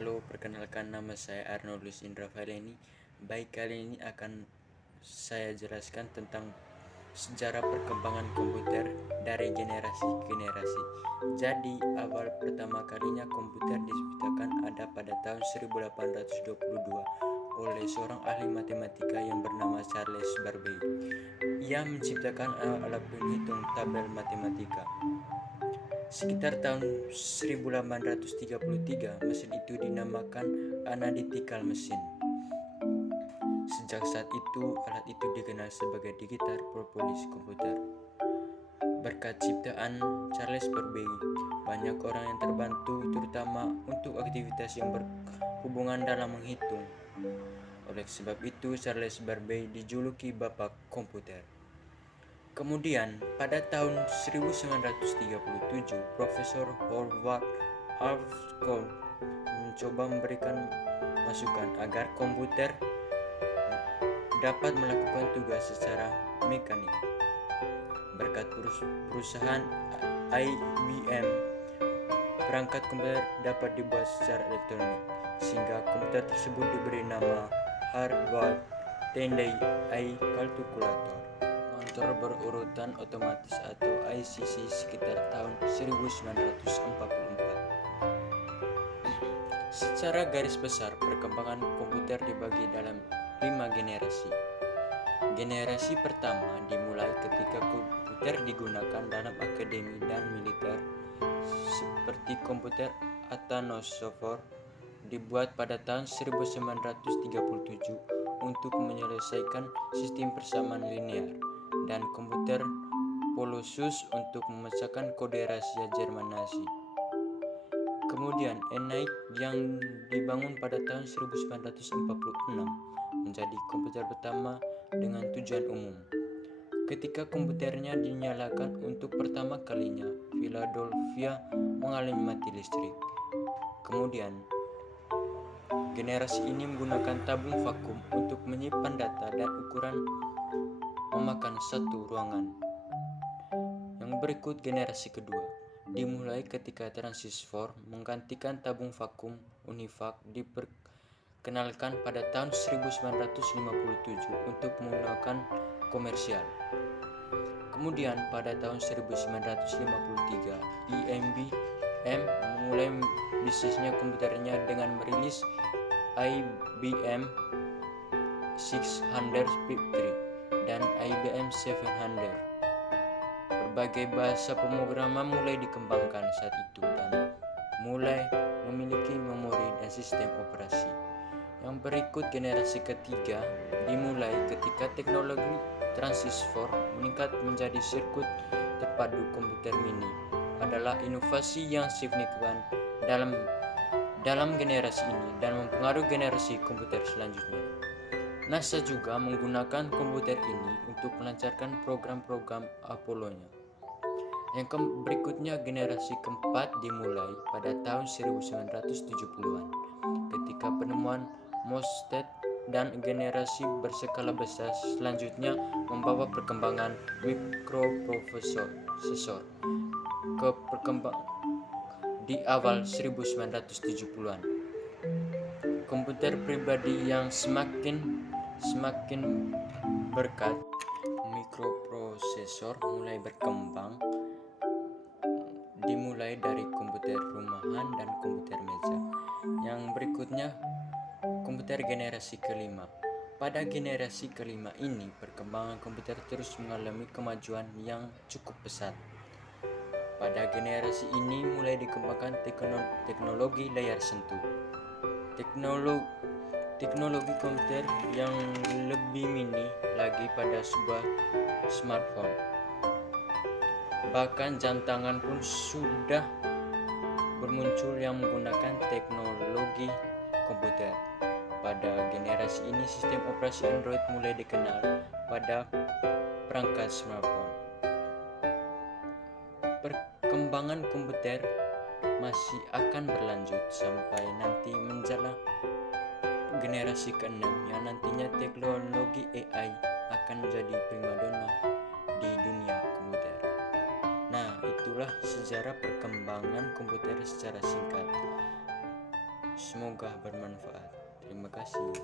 Halo, perkenalkan nama saya Arnoldus Indra Valeni. Baik, kali ini akan saya jelaskan tentang sejarah perkembangan komputer dari generasi ke generasi. Jadi, awal pertama kalinya komputer diciptakan ada pada tahun 1822 oleh seorang ahli matematika yang bernama Charles Babbage. Ia menciptakan alat penghitung tabel matematika. Sekitar tahun 1833, mesin itu dinamakan analytical machine. Sejak saat itu, alat itu dikenal sebagai digital propolis komputer. Berkat ciptaan Charles Babbage, banyak orang yang terbantu, terutama untuk aktivitas yang berhubungan dalam menghitung. Oleh sebab itu, Charles Babbage dijuluki Bapak Komputer. Kemudian, pada tahun 1937, Profesor Howard Alscott mencoba memberikan masukan agar komputer dapat melakukan tugas secara mekanik. Berkat perusahaan IBM, perangkat komputer dapat dibuat secara elektronik, sehingga komputer tersebut diberi nama Harvard Tandai I Calculator. Motor berurutan otomatis atau ICC sekitar tahun 1944. Secara garis besar, perkembangan komputer dibagi dalam 5 generasi. Generasi pertama dimulai ketika komputer digunakan dalam akademi dan militer, seperti komputer Atanasoff dibuat pada tahun 1937 untuk menyelesaikan sistem persamaan linear, dan komputer Colossus untuk memecahkan kode rahasia Jerman Nazi. Kemudian ENIAC yang dibangun pada tahun 1946 menjadi komputer pertama dengan tujuan umum. Ketika komputernya dinyalakan untuk pertama kalinya, Philadelphia mengalami mati listrik. Kemudian, generasi ini menggunakan tabung vakum untuk menyimpan data dan ukuran memakan satu ruangan. Yang berikut generasi kedua dimulai ketika transistor menggantikan tabung vakum. UNIVAC diperkenalkan pada tahun 1957 untuk menggunakan komersial. Kemudian pada tahun 1953 IBM memulai bisnisnya komputernya dengan merilis IBM 653 dan IBM 700. Berbagai bahasa pemrograman mulai dikembangkan saat itu dan mulai memiliki memori dan sistem operasi. Yang berikut generasi ketiga dimulai ketika teknologi transistor meningkat menjadi sirkuit terpadu. Komputer mini adalah inovasi yang signifikan dalam generasi ini dan mempengaruhi generasi komputer selanjutnya. NASA juga menggunakan komputer ini untuk melancarkan program-program Apollo-nya. Yang berikutnya generasi keempat dimulai pada tahun 1970-an ketika penemuan MOSFET, dan generasi berskala besar selanjutnya membawa perkembangan mikroprosesor ke perkembangan di awal 1970-an. Komputer pribadi yang semakin berkat mikroprosesor mulai berkembang, dimulai dari komputer rumahan dan komputer meja. Yang berikutnya komputer generasi kelima. Pada generasi kelima ini, perkembangan komputer terus mengalami kemajuan yang cukup pesat. Pada generasi ini mulai dikembangkan teknologi layar sentuh, teknologi komputer yang lebih mini lagi pada sebuah smartphone. Bahkan jam tangan pun sudah bermuncul yang menggunakan teknologi komputer. Pada generasi ini, sistem operasi Android mulai dikenal pada perangkat smartphone. Perkembangan komputer masih akan berlanjut sampai nanti menjelang generasi ke-6 yang nantinya teknologi AI akan menjadi primadona di dunia komputer. Nah, itulah sejarah perkembangan komputer secara singkat. Semoga bermanfaat. Terima kasih.